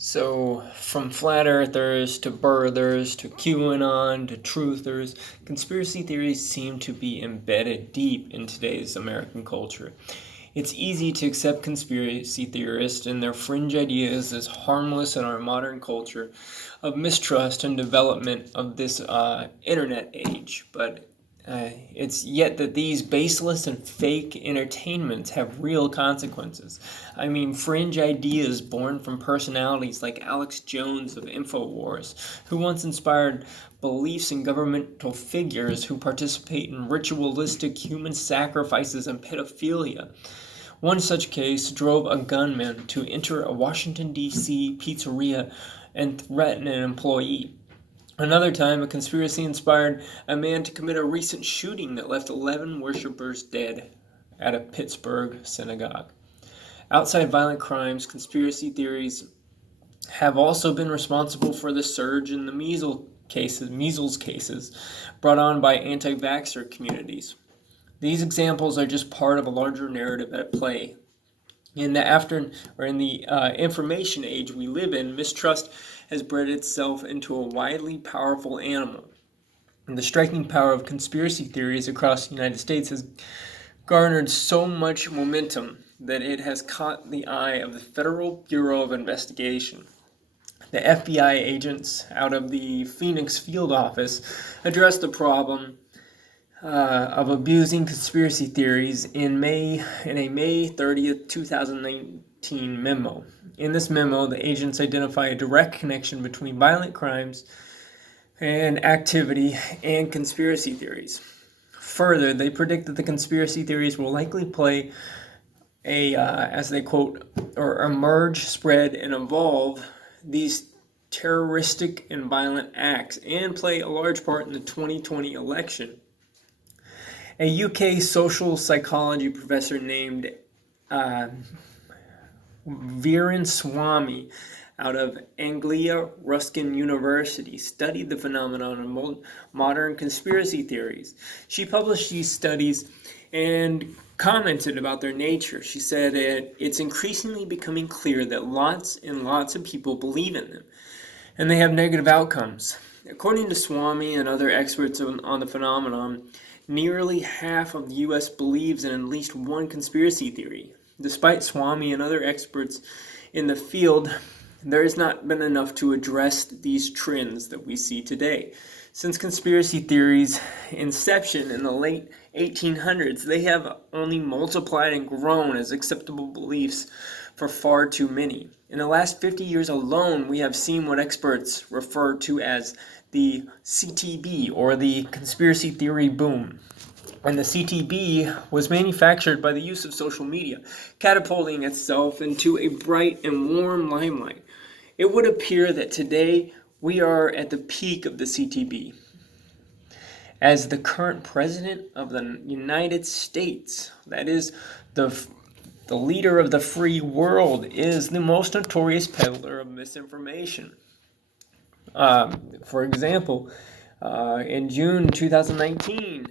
So, from flat earthers to birthers to QAnon to truthers, conspiracy theories seem to be embedded deep in today's American culture. It's easy to accept conspiracy theorists and their fringe ideas as harmless in our modern culture of mistrust and development of this internet age, but it's yet that these baseless and fake entertainments have real consequences. I mean, fringe ideas born from personalities like Alex Jones of InfoWars, who once inspired beliefs in governmental figures who participate in ritualistic human sacrifices and pedophilia. One such case drove a gunman to enter a Washington, D.C. pizzeria and threaten an employee. Another time, a conspiracy inspired a man to commit a recent shooting that left 11 worshippers dead at a Pittsburgh synagogue. Outside violent crimes, conspiracy theories have also been responsible for the surge in the measles cases brought on by anti-vaxxer communities. These examples are just part of a larger narrative at play. In the information age we live in, mistrust has bred itself into a widely powerful animal. And the striking power of conspiracy theories across the United States has garnered so much momentum that it has caught the eye of the Federal Bureau of Investigation. The FBI agents out of the Phoenix field office addressed the problem of abusing conspiracy theories in a May 30th, 2019 memo. In this memo, the agents identify a direct connection between violent crimes and activity and conspiracy theories. Further, they predict that the conspiracy theories will likely play as they quote, or emerge, spread, and evolve these terroristic and violent acts and play a large part in the 2020 election. A UK social psychology professor named Viren Swamy out of Anglia Ruskin University studied the phenomenon of modern conspiracy theories. She published these studies and commented about their nature. She said it's increasingly becoming clear that lots and lots of people believe in them, and they have negative outcomes. According to Swamy and other experts on the phenomenon, nearly half of the U.S. believes in at least one conspiracy theory. Despite Swamy and other experts in the field, there has not been enough to address these trends that we see today. Since conspiracy theories' inception in the late 1800s, they have only multiplied and grown as acceptable beliefs for far too many. In the last 50 years alone, we have seen what experts refer to as the CTB, or the conspiracy theory boom. And the CTB was manufactured by the use of social media, catapulting itself into a bright and warm limelight. It would appear that today we are at the peak of the CTB. As the current president of the United States, that is, the leader of the free world, is the most notorious peddler of misinformation. For example, in June 2019,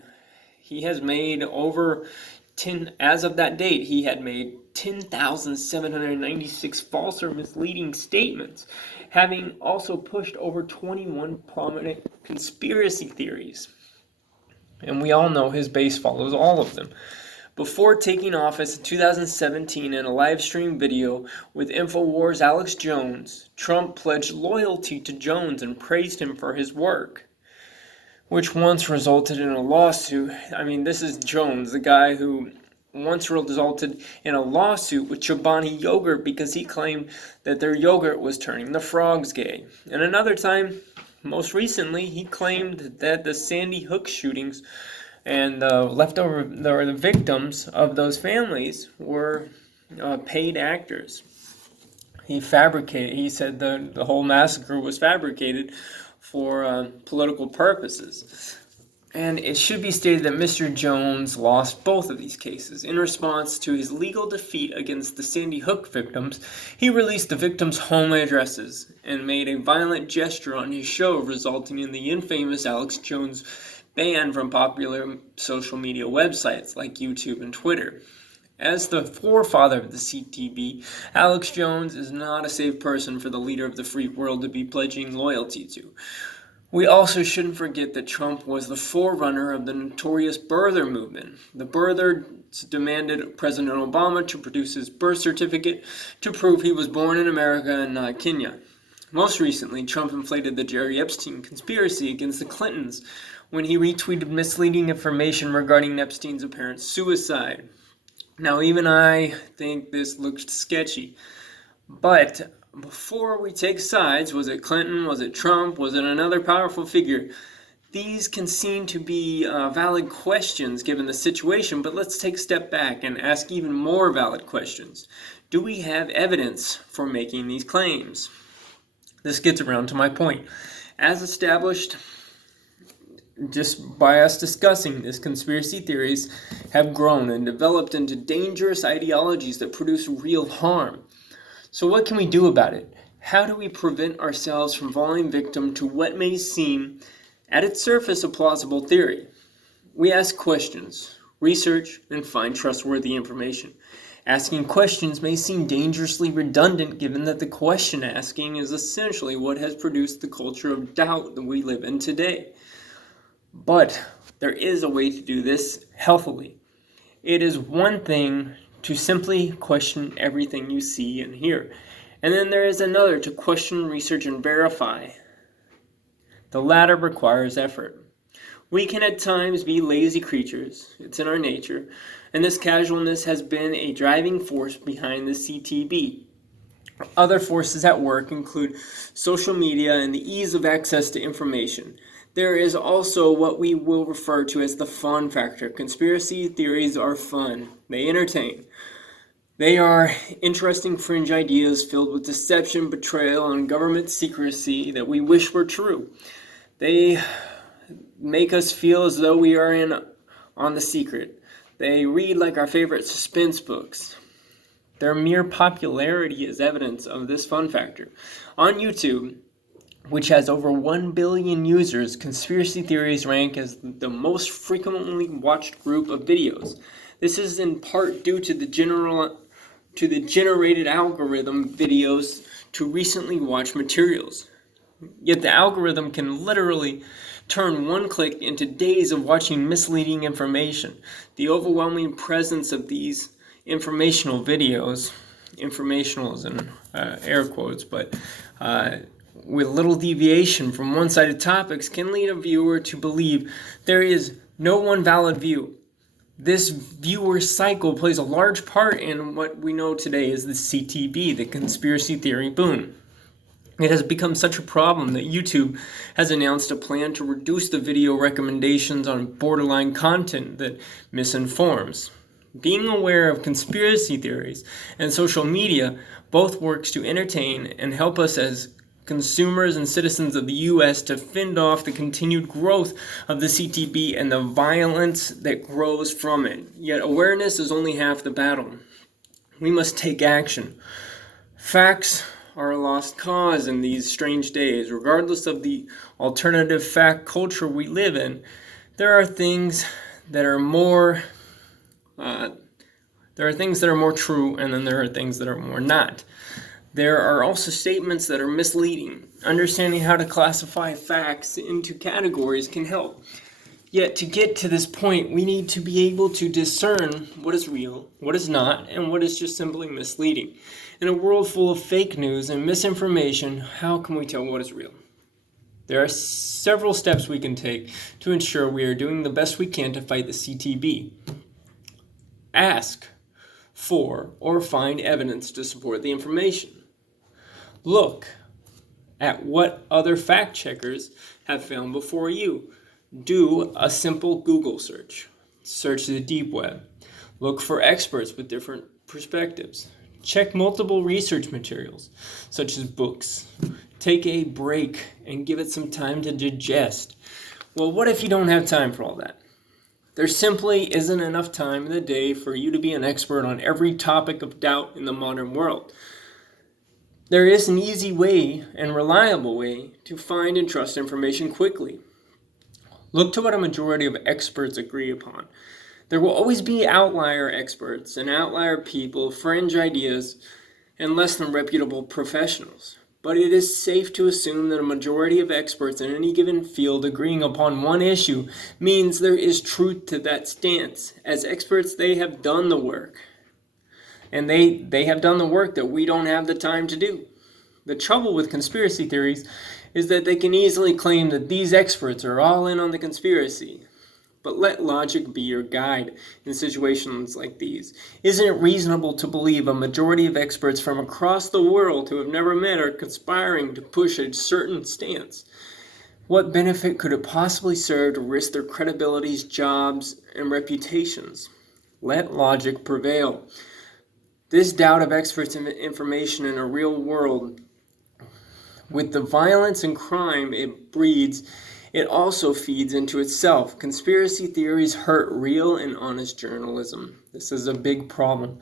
he has made as of that date, he had made 10,796 false or misleading statements, having also pushed over 21 prominent conspiracy theories. And we all know his base follows all of them. Before taking office in 2017 in a live stream video with InfoWars' Alex Jones, Trump pledged loyalty to Jones and praised him for his work, which once resulted in a lawsuit. I mean, this is Jones, the guy who once resulted in a lawsuit with Chobani Yogurt because he claimed that their yogurt was turning the frogs gay. And another time, most recently, he claimed that the Sandy Hook shootings and the victims of those families were paid actors. He said the whole massacre was fabricated for political purposes. And it should be stated that Mr. Jones lost both of these cases. In response to his legal defeat against the Sandy Hook victims, he released the victims' home addresses and made a violent gesture on his show, resulting in the infamous Alex Jones ban from popular social media websites like YouTube and Twitter. As the forefather of the CTB, Alex Jones is not a safe person for the leader of the free world to be pledging loyalty to. We also shouldn't forget that Trump was the forerunner of the notorious birther movement. The birthers demanded President Obama to produce his birth certificate to prove he was born in America and not Kenya. Most recently, Trump inflated the Jerry Epstein conspiracy against the Clintons when he retweeted misleading information regarding Epstein's apparent suicide. Now, even I think this looks sketchy, but before we take sides, was it Clinton, was it Trump, was it another powerful figure? These can seem to be valid questions given the situation, but let's take a step back and ask even more valid questions. Do we have evidence for making these claims? This gets around to my point. As established just by us discussing this, conspiracy theories have grown and developed into dangerous ideologies that produce real harm. So what can we do about it? How do we prevent ourselves from falling victim to what may seem, at its surface, a plausible theory? We ask questions, research, and find trustworthy information. Asking questions may seem dangerously redundant given that the question asking is essentially what has produced the culture of doubt that we live in today. But there is a way to do this healthily. It is one thing to simply question everything you see and hear, and then there is another to question, research, and verify. The latter requires effort. We can at times be lazy creatures, it's in our nature, and this casualness has been a driving force behind the CTB. Other forces at work include social media and the ease of access to information. There is also what we will refer to as the fun factor. Conspiracy theories are fun. They entertain. They are interesting fringe ideas filled with deception, betrayal, and government secrecy that we wish were true. They make us feel as though we are in on the secret. They read like our favorite suspense books. Their mere popularity is evidence of this fun factor. On YouTube, which has over 1 billion users, conspiracy theories rank as the most frequently watched group of videos. This is in part due to the generated algorithm videos to recently watched materials. Yet the algorithm can literally turn one click into days of watching misleading information. The overwhelming presence of these informational videos, informational is in air quotes, but with little deviation from one-sided topics can lead a viewer to believe there is no one valid view. This viewer cycle plays a large part in what we know today as the CTB, the conspiracy theory boom. It has become such a problem that YouTube has announced a plan to reduce the video recommendations on borderline content that misinforms. Being aware of conspiracy theories and social media both works to entertain and help us as consumers and citizens of the U.S. to fend off the continued growth of the CTB and the violence that grows from it. Yet awareness is only half the battle. We must take action. Facts are a lost cause in these strange days. Regardless of the alternative fact culture we live in, there are things that are more true, and then there are things that are more not. There are also statements that are misleading. Understanding how to classify facts into categories can help. Yet to get to this point, we need to be able to discern what is real, what is not, and what is just simply misleading. In a world full of fake news and misinformation, how can we tell what is real? There are several steps we can take to ensure we are doing the best we can to fight the CTB. Ask for or find evidence to support the information. Look at what other fact checkers have found before you. Do a simple Google search. Search the deep web. Look for experts with different perspectives. Check multiple research materials, such as books. Take a break and give it some time to digest. Well, what if you don't have time for all that? There simply isn't enough time in the day for you to be an expert on every topic of doubt in the modern world. There is an easy way and reliable way to find and trust information quickly. Look to what a majority of experts agree upon. There will always be outlier experts and outlier people, fringe ideas, and less than reputable professionals. But it is safe to assume that a majority of experts in any given field agreeing upon one issue means there is truth to that stance. As experts, they have done the work. And they have done the work that we don't have the time to do. The trouble with conspiracy theories is that they can easily claim that these experts are all in on the conspiracy. But let logic be your guide in situations like these. Isn't it reasonable to believe a majority of experts from across the world who have never met are conspiring to push a certain stance? What benefit could it possibly serve to risk their credibilities, jobs, and reputations? Let logic prevail. This doubt of experts' information in a real world, with the violence and crime it breeds, it also feeds into itself. Conspiracy theories hurt real and honest journalism. This is a big problem.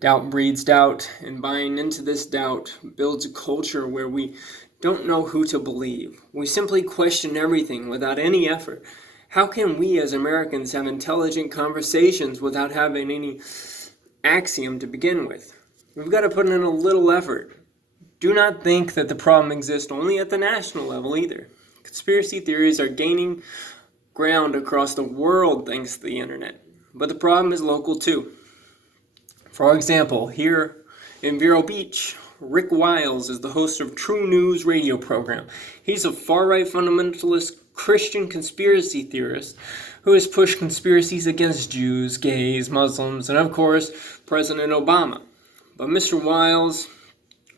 Doubt breeds doubt, and buying into this doubt builds a culture where we don't know who to believe. We simply question everything without any effort. How can we as Americans have intelligent conversations without having any axiom to begin with? We've got to put in a little effort. Do not think that the problem exists only at the national level either. Conspiracy theories are gaining ground across the world thanks to the internet. But the problem is local too. For example, here in Vero Beach, Rick Wiles is the host of True News radio program. He's a far-right fundamentalist Christian conspiracy theorist who has pushed conspiracies against Jews, gays, Muslims, and of course, President Obama. But Mr. Wiles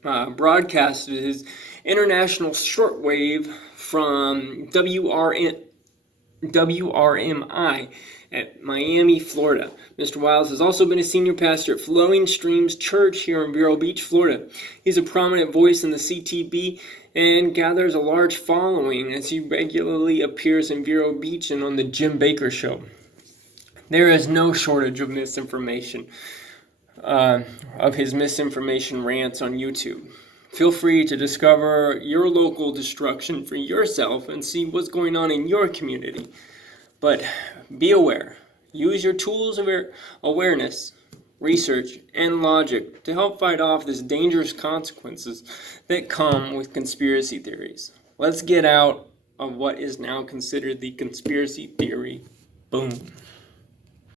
broadcasted his international shortwave from WRMI at Miami, Florida. Mr. Wiles has also been a senior pastor at Flowing Streams Church here in Vero Beach, Florida. He's a prominent voice in the CTB and gathers a large following as he regularly appears in Vero Beach and on the Jim Bakker Show. There is no shortage of misinformation, of his misinformation rants on YouTube. Feel free to discover your local destruction for yourself and see what's going on in your community. But be aware. Use your tools of awareness, research, and logic to help fight off these dangerous consequences that come with conspiracy theories. Let's get out of what is now considered the conspiracy theory boom.